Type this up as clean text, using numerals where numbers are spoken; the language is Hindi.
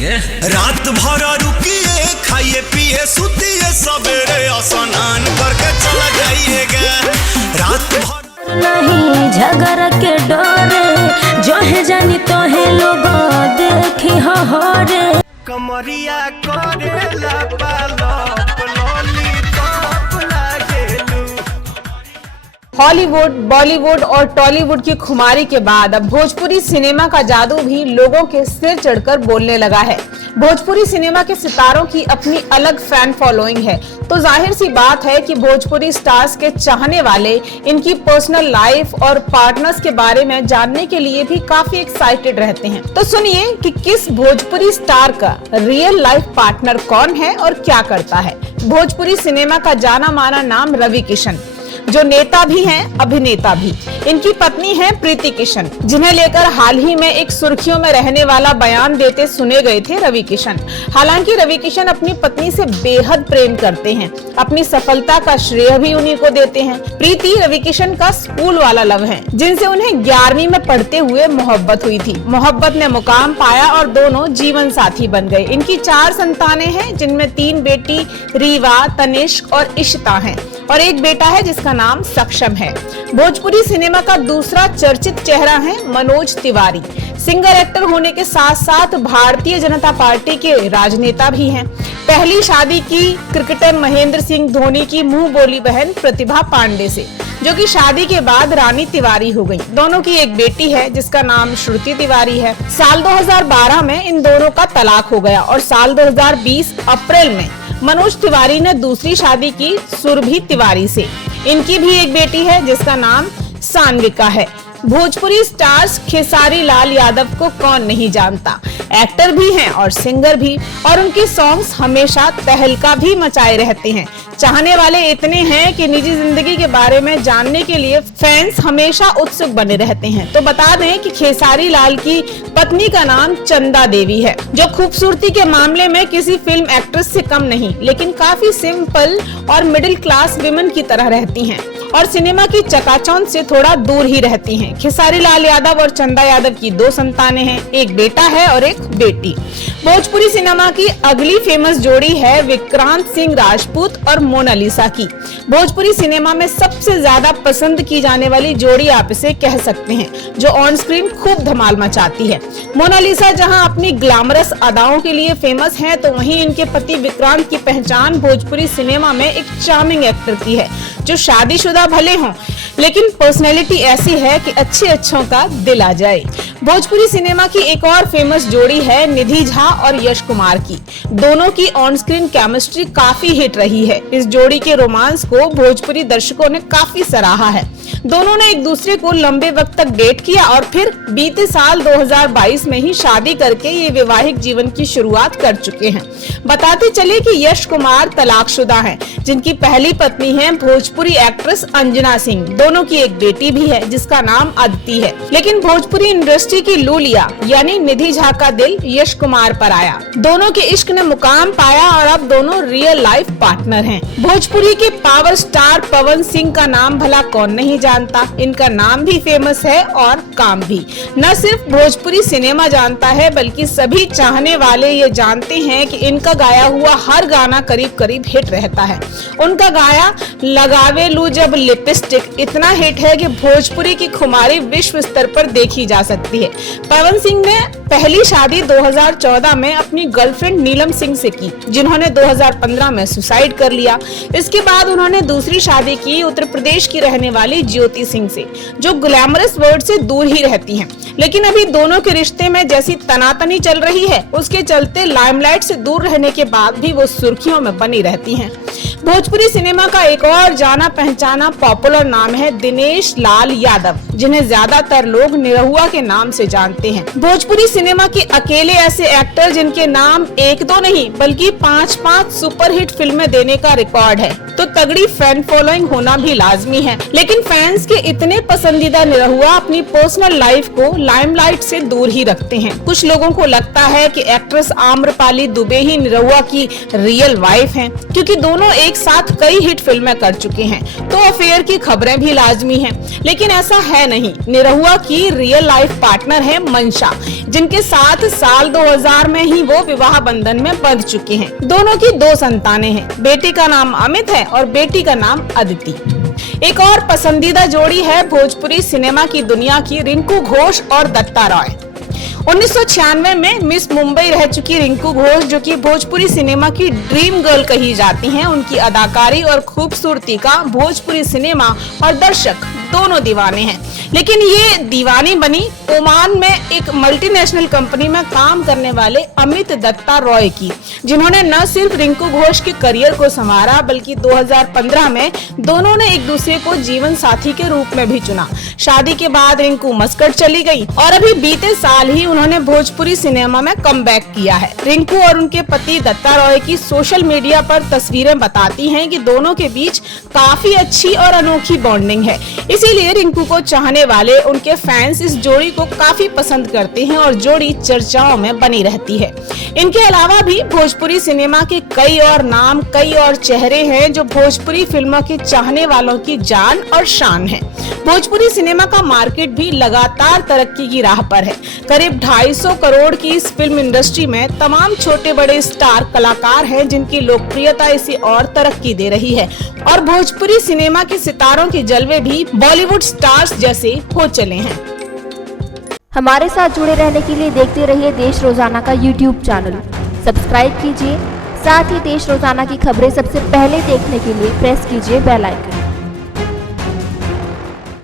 जाएंगे। रात भर रुकिए, खाइए पिए सुतिए, सवेरे स्नान करके चला जाइएगा। रात भर नहीं झगड़ के डरे, जो है जानी तो है लोग देखी हो रे। कमरिया करेला पालप लॉलीपॉप लागेलू। हॉलीवुड, बॉलीवुड और टॉलीवुड की खुमारी के बाद अब भोजपुरी सिनेमा का जादू भी लोगों के सिर चढ़कर बोलने लगा है। भोजपुरी सिनेमा के सितारों की अपनी अलग फैन फॉलोइंग है, तो जाहिर सी बात है कि भोजपुरी स्टार्स के चाहने वाले इनकी पर्सनल लाइफ और पार्टनर्स के बारे में जानने के लिए भी काफी एक्साइटेड रहते हैं। तो सुनिए कि किस भोजपुरी स्टार का रियल लाइफ पार्टनर कौन है और क्या करता है। भोजपुरी सिनेमा का जाना माना नाम रवि किशन, जो नेता भी हैं, अभिनेता भी। इनकी पत्नी है प्रीति किशन, जिन्हें लेकर हाल ही में एक सुर्खियों में रहने वाला बयान देते सुने गए थे रवि किशन। हालांकि रवि किशन अपनी पत्नी से बेहद प्रेम करते हैं, अपनी सफलता का श्रेय भी उन्हीं को देते हैं। प्रीति रवि किशन का स्कूल वाला लव है, जिनसे उन्हें 11वीं में पढ़ते हुए मोहब्बत हुई थी। मोहब्बत ने मुकाम पाया और दोनों जीवन साथी बन गए। इनकी 4 संतानें हैं, जिनमें 3 बेटी रीवा, तनिष्क और इशिता हैं और एक बेटा है जिसका नाम सक्षम है। भोजपुरी सिनेमा का दूसरा चर्चित चेहरा है मनोज तिवारी। सिंगर एक्टर होने के साथ साथ भारतीय जनता पार्टी के राजनेता भी हैं। पहली शादी की क्रिकेटर महेंद्र सिंह धोनी की मुंह बोली बहन प्रतिभा पांडे से, जो कि शादी के बाद रानी तिवारी हो गई। दोनों की एक बेटी है जिसका नाम श्रुति तिवारी है। साल 2012 में इन दोनों का तलाक हो गया और साल 2020 अप्रैल में मनोज तिवारी ने दूसरी शादी की सुरभि तिवारी से। इनकी भी एक बेटी है जिसका नाम सान्विका है। भोजपुरी स्टार्स खेसारी लाल यादव को कौन नहीं जानता। एक्टर भी हैं और सिंगर भी, और उनके सॉन्ग्स हमेशा तहलका भी मचाए रहते हैं। चाहने वाले इतने हैं कि निजी जिंदगी के बारे में जानने के लिए फैंस हमेशा उत्सुक बने रहते हैं। तो बता दें कि खेसारी लाल की पत्नी का नाम चंदा देवी है, जो खूबसूरती के मामले में किसी फिल्म एक्ट्रेस से कम नहीं, लेकिन काफी सिंपल और मिडिल क्लास विमेन की तरह रहती हैं और सिनेमा की चकाचौंध से थोड़ा दूर ही रहती हैं। खेसारी लाल यादव और चंदा यादव की 2 संतानें हैं, एक बेटा है और एक बेटी। भोजपुरी सिनेमा की अगली फेमस जोड़ी है विक्रांत सिंह राजपूत और मोनालिसा की। भोजपुरी सिनेमा में सबसे ज्यादा पसंद की जाने वाली जोड़ी आप इसे कह सकते हैं, जो ऑन स्क्रीन खूब धमाल मचाती है। मोनालिसा जहां अपनी ग्लैमरस अदाओं के लिए फेमस है, तो वहीं इनके पति विक्रांत की पहचान भोजपुरी सिनेमा में एक चार्मिंग एक्टर की है, जो शादीशुदा भले हों लेकिन पर्सनैलिटी ऐसी है कि अच्छों का दिल आ जाए। भोजपुरी सिनेमा की एक और फेमस जोड़ी है निधि झा और यश कुमार की। दोनों की ऑन स्क्रीन केमिस्ट्री काफी हिट रही है। इस जोड़ी के रोमांस को भोजपुरी दर्शकों ने काफी सराहा है। दोनों ने एक दूसरे को लंबे वक्त तक डेट किया और फिर बीते साल 2022 में ही शादी करके ये वैवाहिक जीवन की शुरुआत कर चुके हैं। बताते चले कि यश कुमार तलाकशुदा हैं, जिनकी पहली पत्नी है भोजपुरी एक्ट्रेस अंजना सिंह। दोनों की एक बेटी भी है जिसका नाम अदिति है। लेकिन भोजपुरी इंडस्ट्री की लूलिया यानी निधि झा का दिल यश कुमार पर आया। दोनों के इश्क ने मुकाम पाया और अब दोनों रियल लाइफ पार्टनर हैं। भोजपुरी के पावर स्टार पवन सिंह का नाम भला कौन नहीं जानता। इनका नाम भी फेमस है और काम भी। न सिर्फ भोजपुरी सिनेमा जानता है, बल्कि सभी चाहने वाले ये जानते हैं कि इनका गाया हुआ हर गाना करीब करीब हिट रहता है। उनका गाया लगावे लू जब लिपस्टिक इतना हिट है कि भोजपुरी की खुमारी विश्व स्तर पर देखी जा सकती है। पवन सिंह ने पहली शादी 2014 में अपनी गर्लफ्रेंड नीलम सिंह से की, जिन्होंने 2015 में सुसाइड कर लिया। इसके बाद उन्होंने दूसरी शादी की उत्तर प्रदेश की रहने वाली ज्योति सिंह से, जो ग्लैमरस वर्ल्ड से दूर ही रहती हैं। लेकिन अभी दोनों के रिश्ते में जैसी तनातनी चल रही है, उसके चलते लाइमलाइट से दूर रहने के बाद भी वो सुर्खियों में बनी रहती हैं। भोजपुरी सिनेमा का एक और जाना पहचाना पॉपुलर नाम है दिनेश लाल यादव, जिन्हें ज्यादातर लोग निरहुआ के नाम से जानते हैं। भोजपुरी सिनेमा के अकेले ऐसे एक्टर जिनके नाम 1-2 नहीं बल्कि 5-5 सुपरहिट फिल्में देने का रिकॉर्ड है, तो तगड़ी फैन फॉलोइंग होना भी लाजमी है। लेकिन फैंस के इतने पसंदीदा निरहुआ अपनी पर्सनल लाइफ को लाइमलाइट से दूर ही रखते हैं। कुछ लोगों को लगता है कि एक्ट्रेस आम्रपाली दुबे ही निरहुआ की रियल वाइफ हैं, क्योंकि दोनों एक साथ कई हिट फिल्में कर चुके हैं, तो अफेयर की खबरें भी लाजमी हैं। लेकिन ऐसा है नहीं, निरहुआ की रियल लाइफ पार्टनर है मंशा, जिनके साथ साल 2000 में ही वो विवाह बंधन में बंध चुके हैं। दोनों की 2 संतानें हैं, बेटे का नाम अमित है और बेटी का नाम अदिति। एक और पसंदीदा जोड़ी है भोजपुरी सिनेमा की दुनिया की रिंकू घोष और दत्ता रॉय। 1996 में मिस मुंबई रह चुकी रिंकू घोष, जो कि भोजपुरी सिनेमा की ड्रीम गर्ल कही जाती हैं, उनकी अदाकारी और खूबसूरती का भोजपुरी सिनेमा और दर्शक दोनों दीवाने हैं। लेकिन ये दीवानी बनी ओमान में एक मल्टीनेशनल कंपनी में काम करने वाले अमित दत्ता रॉय की, जिन्होंने न सिर्फ रिंकू घोष के करियर को संवारा, बल्कि 2015 में दोनों ने एक दूसरे को जीवन साथी के रूप में भी चुना। शादी के बाद रिंकू मस्कट चली गई और अभी बीते साल ही उन्होंने भोजपुरी सिनेमा में कमबैक किया है। रिंकू और उनके पति दत्ता रॉय की सोशल मीडिया पर तस्वीरें बताती हैं कि दोनों के बीच काफी अच्छी और अनोखी बॉन्डिंग है। इसीलिए रिंकू को चाहने वाले उनके फैंस इस जोड़ी को काफी पसंद करते हैं और जोड़ी चर्चाओं में बनी रहती है। इनके अलावा भी भोजपुरी सिनेमा के कई और नाम, कई और चेहरे हैं जो भोजपुरी फिल्मों के चाहने वालों की जान और शान है। भोजपुरी सिनेमा का मार्केट भी लगातार तरक्की की राह पर है। करीब 250 करोड़ की इस फिल्म इंडस्ट्री में तमाम छोटे बड़े स्टार कलाकार हैं, जिनकी लोकप्रियता इसे और तरक्की दे रही है और भोजपुरी सिनेमा के सितारों के जलवे भी बॉलीवुड स्टार्स जैसे हो चले हैं। हमारे साथ जुड़े रहने के लिए देखते रहिए देश रोजाना का YouTube चैनल। सब्सक्राइब कीजिए, साथ ही देश रोजाना की खबरें सबसे पहले देखने के लिए प्रेस कीजिए बेल आइकन।